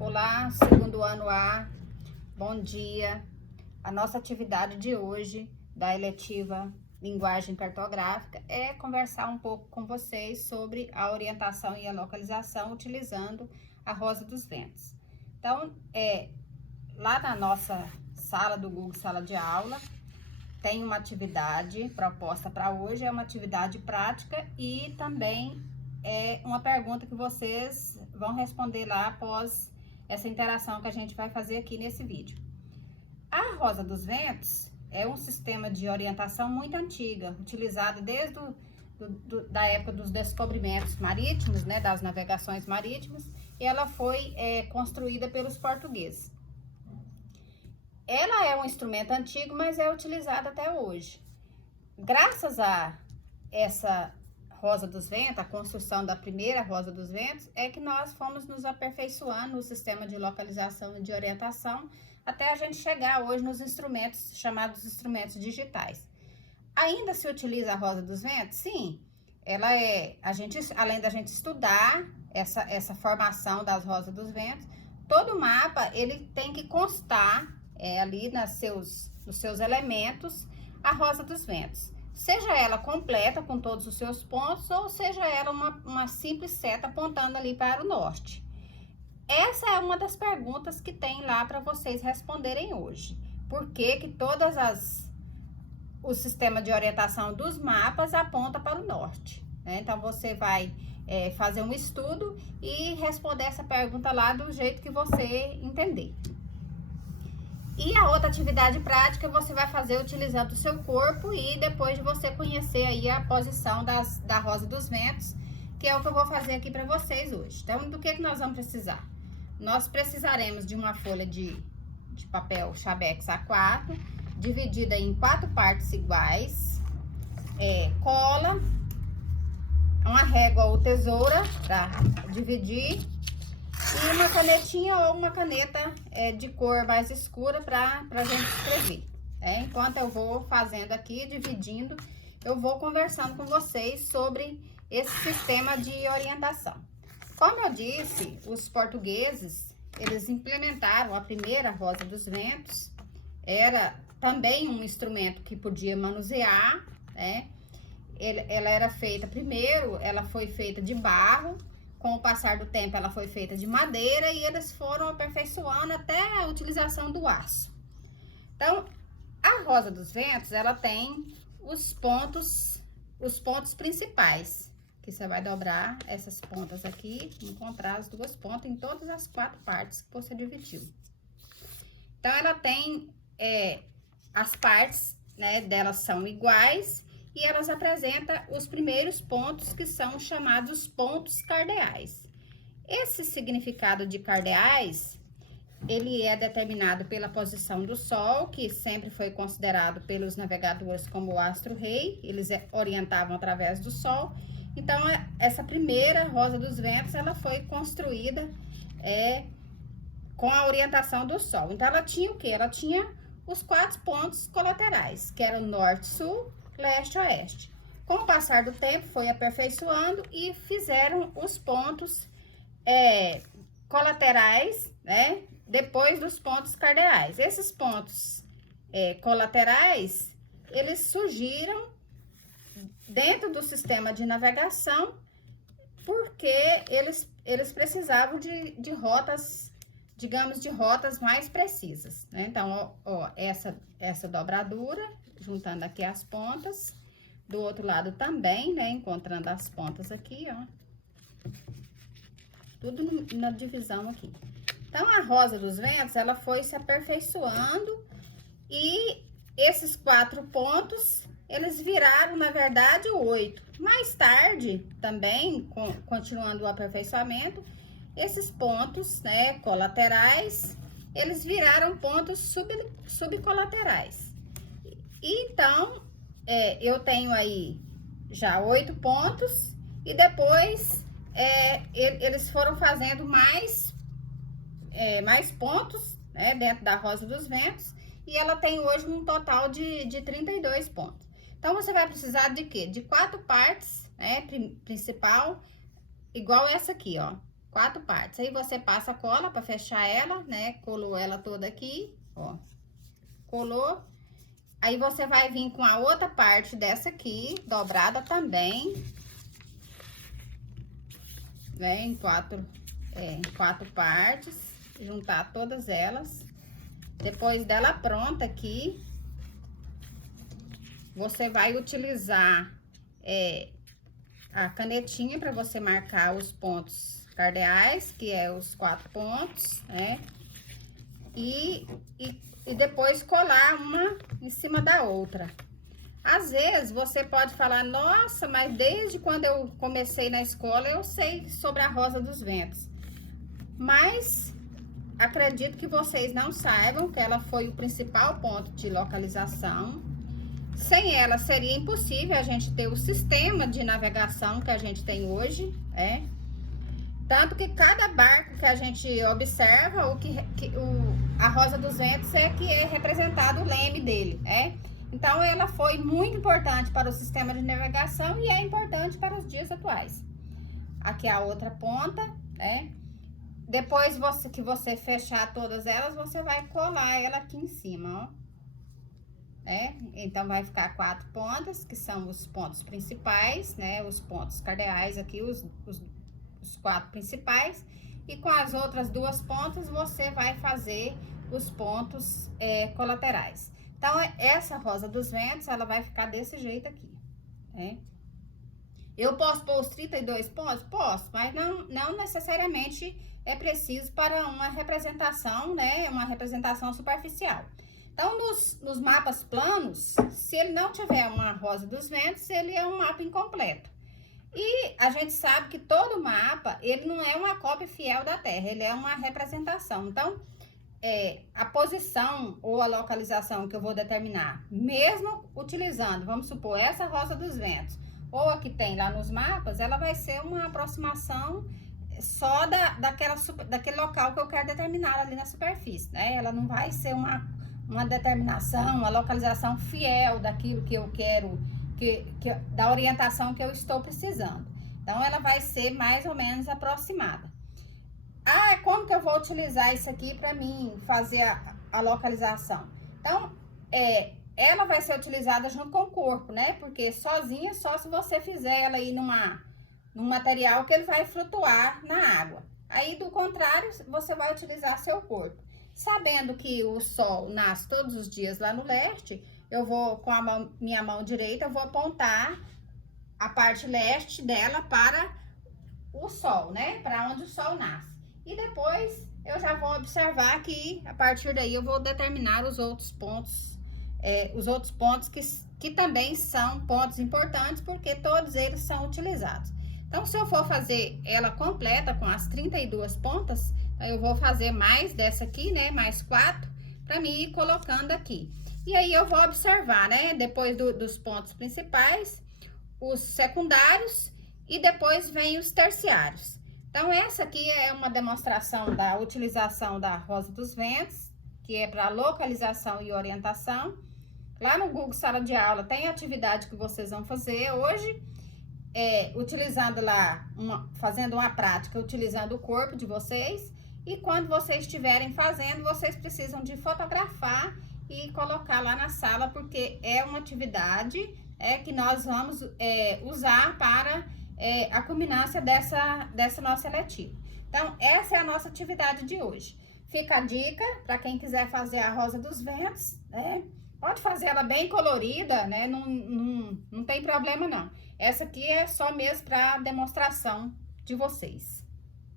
Olá, segundo ano A, bom dia. A nossa atividade de hoje da eletiva Linguagem Cartográfica é conversar um pouco com vocês sobre a orientação e a localização utilizando a Rosa dos Ventos. Então, lá na nossa sala do Google Sala de Aula, tem uma atividade proposta para hoje, é uma atividade prática e também é uma pergunta que vocês vão responder lá após essa interação que a gente vai fazer aqui nesse vídeo. A Rosa dos Ventos é um sistema de orientação muito antiga, utilizado desde da época dos descobrimentos marítimos, né, das navegações marítimas, e ela foi construída pelos portugueses. Ela é um instrumento antigo, mas é utilizada até hoje. Graças a essa Rosa dos Ventos, a construção da primeira Rosa dos Ventos, é que nós fomos nos aperfeiçoando no sistema de localização e de orientação, até a gente chegar hoje nos instrumentos chamados instrumentos digitais. Ainda se utiliza a Rosa dos Ventos? Sim, ela além da gente estudar essa formação das Rosas dos Ventos, todo mapa ele tem que constar ali nos seus elementos a Rosa dos Ventos. Seja ela completa com todos os seus pontos, ou seja ela uma simples seta apontando ali para o norte. Essa é uma das perguntas que tem lá para vocês responderem hoje. Por que que o sistema de orientação dos mapas aponta para o norte, né? Então, você vai fazer um estudo e responder essa pergunta lá do jeito que você entender. E a outra atividade prática você vai fazer utilizando o seu corpo e depois de você conhecer aí a posição da Rosa dos Ventos, que é o que eu vou fazer aqui para vocês hoje. Então, do que nós vamos precisar? Nós precisaremos de uma folha de papel Chabex A4, dividida em 4 partes iguais, cola, uma régua ou tesoura para dividir, e uma canetinha ou uma caneta de cor mais escura para a gente escrever. Enquanto eu vou fazendo aqui, dividindo, eu vou conversando com vocês sobre esse sistema de orientação. Como eu disse, os portugueses, eles implementaram a primeira Rosa dos Ventos, era também um instrumento que podia manusear, né? Ela era feita, primeiro, ela foi feita de barro. Com o passar do tempo, ela foi feita de madeira e eles foram aperfeiçoando até a utilização do aço. Então, a Rosa dos Ventos, ela tem os pontos principais, que você vai dobrar essas pontas aqui, encontrar as 2 pontas em todas as 4 partes que você dividiu. Então, ela tem, as partes, né, delas são iguais, e elas apresentam os primeiros pontos, que são chamados pontos cardeais. Esse significado de cardeais, ele é determinado pela posição do Sol, que sempre foi considerado pelos navegadores como o astro-rei, eles orientavam através do Sol. Então, essa primeira Rosa dos Ventos, ela foi construída com a orientação do Sol. Então, ela tinha o quê? Ela tinha os 4 pontos colaterais, que eram norte-sul, leste-oeste. Com o passar do tempo, foi aperfeiçoando e fizeram os pontos colaterais, né? Depois dos pontos cardeais. Esses pontos colaterais, eles surgiram dentro do sistema de navegação, porque eles precisavam de rotas, digamos, de rotas mais precisas, né? Então, ó, essa dobradura, juntando aqui as pontas, do outro lado também, né, encontrando as pontas aqui, ó, tudo na divisão aqui. Então, a Rosa dos Ventos, ela foi se aperfeiçoando e esses 4 pontos, eles viraram, na verdade, 8. Mais tarde, também, continuando o aperfeiçoamento, esses pontos, né, colaterais, eles viraram pontos subcolaterais. Então, eu tenho aí já 8 pontos e depois eles foram fazendo mais pontos, né, dentro da Rosa dos Ventos, e ela tem hoje um total de 32 pontos. Então, você vai precisar de quê? De 4 partes, né, principal, igual essa aqui, ó. 4 partes. Aí você passa cola pra fechar ela, né? Colou ela toda aqui, ó. Colou. Aí você vai vir com a outra parte dessa aqui, dobrada também. Né? Em quatro partes. Juntar todas elas. Depois dela pronta aqui, você vai utilizar a canetinha para você marcar os pontos cardeais, que é os 4 pontos, né? E depois colar uma em cima da outra. Às vezes você pode falar, nossa, mas desde quando eu comecei na escola eu sei sobre a rosa dos ventos. Mas acredito que vocês não saibam que ela foi o principal ponto de localização. Sem ela seria impossível a gente ter o sistema de navegação que a gente tem hoje, Tanto que cada barco que a gente observa, a rosa dos ventos que é representado o leme dele, Então, ela foi muito importante para o sistema de navegação e é importante para os dias atuais. Aqui a outra ponta, Depois que você fechar todas elas, você vai colar ela aqui em cima, ó. Então, vai ficar 4 pontas, que são os pontos principais, Os pontos cardeais aqui, os 4 principais. E com as outras 2 pontas, você vai fazer os pontos colaterais. Então, essa rosa dos ventos, ela vai ficar desse jeito aqui, Eu posso pôr os 32 pontos? Posso, mas não necessariamente é preciso para uma representação, Uma representação superficial. Então, nos mapas planos, se ele não tiver uma rosa dos ventos, ele é um mapa incompleto. E a gente sabe que todo mapa, ele não é uma cópia fiel da Terra, ele é uma representação. Então, a posição ou a localização que eu vou determinar, mesmo utilizando, vamos supor, essa rosa dos ventos, ou a que tem lá nos mapas, ela vai ser uma aproximação só daquele local que eu quero determinar ali na superfície, Ela não vai ser uma determinação, uma localização fiel daquilo que eu quero, da orientação que eu estou precisando. Então, ela vai ser mais ou menos aproximada. Como que eu vou utilizar isso aqui para mim fazer a localização? Então, ela vai ser utilizada junto com o corpo, Porque sozinha, só se você fizer ela aí num material que ele vai flutuar na água. Aí, do contrário, você vai utilizar seu corpo. Sabendo que o sol nasce todos os dias lá no leste, eu vou, com minha mão direita, eu vou apontar a parte leste dela para o sol, Para onde o sol nasce. E depois, eu já vou observar que, a partir daí, eu vou determinar os outros pontos que também são pontos importantes, porque todos eles são utilizados. Então, se eu for fazer ela completa com as 32 pontas, eu vou fazer mais dessa aqui, mais 4, para mim ir colocando aqui. E aí, eu vou observar, depois dos pontos principais, os secundários e depois vem os terciários. Então, essa aqui é uma demonstração da utilização da rosa dos ventos, que é para localização e orientação. Lá no Google Sala de Aula tem a atividade que vocês vão fazer hoje, utilizando lá, fazendo uma prática, utilizando o corpo de vocês. E quando vocês estiverem fazendo, vocês precisam de fotografar e colocar lá na sala, porque é uma atividade que nós vamos usar para a culminância dessa nossa letiva. Então, essa é a nossa atividade de hoje. Fica a dica para quem quiser fazer a rosa dos ventos, Pode fazer ela bem colorida, não tem problema não. Essa aqui é só mesmo para demonstração de vocês.